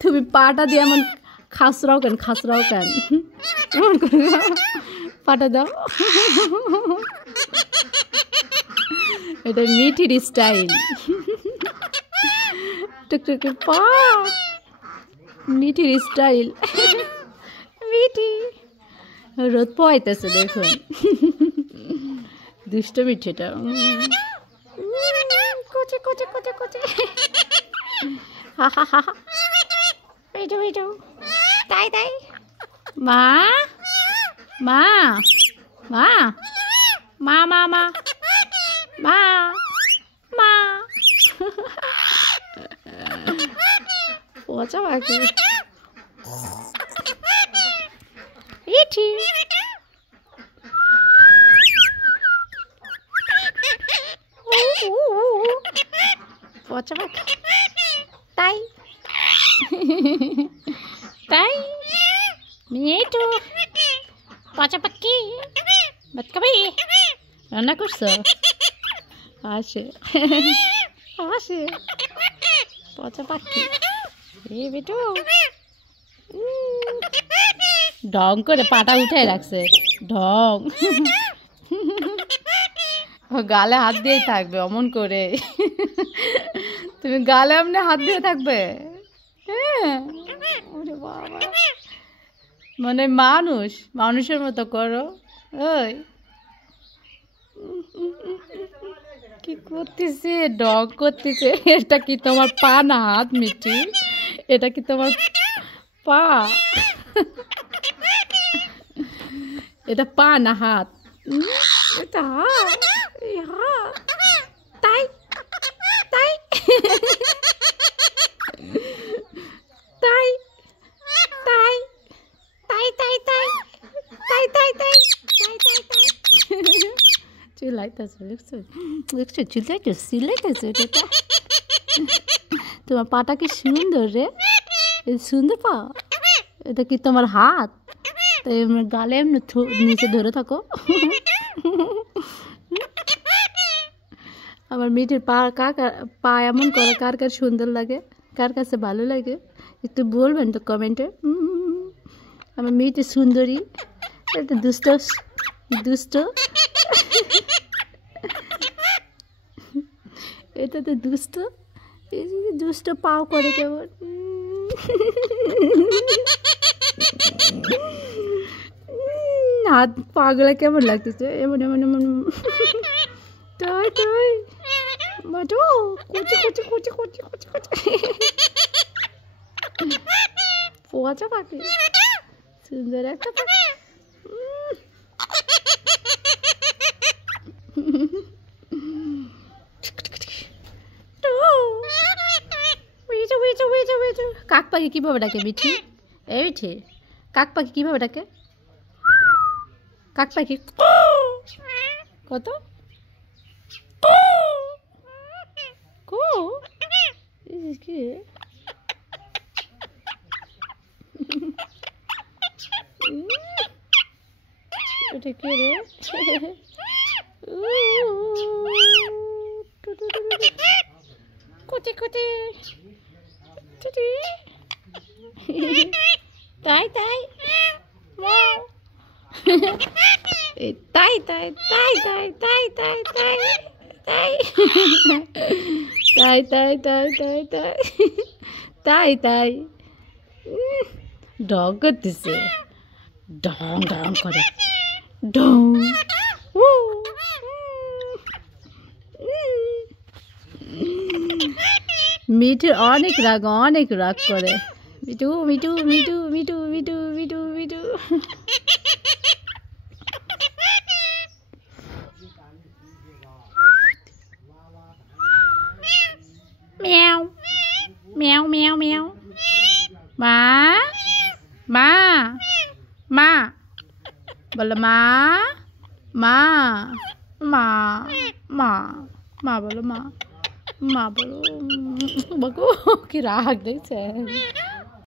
তুমি পাটা দিয়ে এমন খাসরাও কেন এমন করে পাটা দাও। এটা মিঠির স্টাইল। টুকটুকি পা মিঠির স্টাইল। মিঠি রোদ পোয়াইতেছে দেখুন। দুষ্ট মিঠিটা কোচে কোচে কোচে কোচে। হা হা হা হা। এইটু তাই তাই। মা মা মা মা মা মা মা মা। পচা পাখি মিঠি। পচা পাখি তাই তাই মিঠু পচা পাখি ভাত খাবি? রান্না করছো? আসে আসে পচা পাখি। এ বেটু ঢং করে পাটা উঠে রাখছে ঢং। গালে হাত দিয়েই থাকবে অমন করে। তুমি গালে এমনি হাত দিয়ে থাকবে? হ্যাঁ ওরে বাবা, মানে মানুষের মতো করো। ওই কি করতেছে? ঢং করতেছে। এটা কি তোমার পা না হাত মিঠি? এটা কি তোমার পা? এটা পা না হাত? এটা হাত। তাই তাই তাই তাই তাই তাই তাই তাই তাই তাই তাই তাই। চিল্লাইতেছে দেখছো দেখছো চিল্লাইতেছে এটা। তোমার পাটা কি সুন্দর রে, সুন্দর পা। এটা কি তোমার হাত? তো এমনি গালে এমনি নিচে ধরে থাকো। আমার মিঠির পা এমন করে কার কার সুন্দর লাগে, কার কাছে ভালো লাগে একটু বলবেন তো কমেন্টে। আমার মিঠি সুন্দরী, এটা দুষ্ট দুষ্ট। এটা তো দুষ্ট, দুষ্ট পাও করে কেমন। হাত পাগুলা কেমন লাগতেছে এমন এমন এমন। তাই তাই বাটু কুচি কুচি কুচি কুচি কুচি কুচি। পচা পাখি সুন্দর একটা পাখি। কাক পাখি কিভাবে ডাকে মিঠি? এই মিঠি কাক পাখি কিভাবে ডাকে? কাক পাখি কত কি এটা কে রে? কোটি কোটি তাই তাই তাই তাই তাই তাই তাই তাই তাই তাই তাই তাই তাই তাই তাই তাই তাই। ঢং করতেছে, ঢং ঢং করে ঢং। মিঠুর অনেক রাগ করে। মিঠু মিঠু মিঠু মিঠু মিঠু মিঠু মিঠু। মিয়াও মিয়াও মিয়াও মিয়াও। মা মা মা বলো মা মা মা মা মা বলো মা মা বলো। বাবু কি রাগ দেখছে।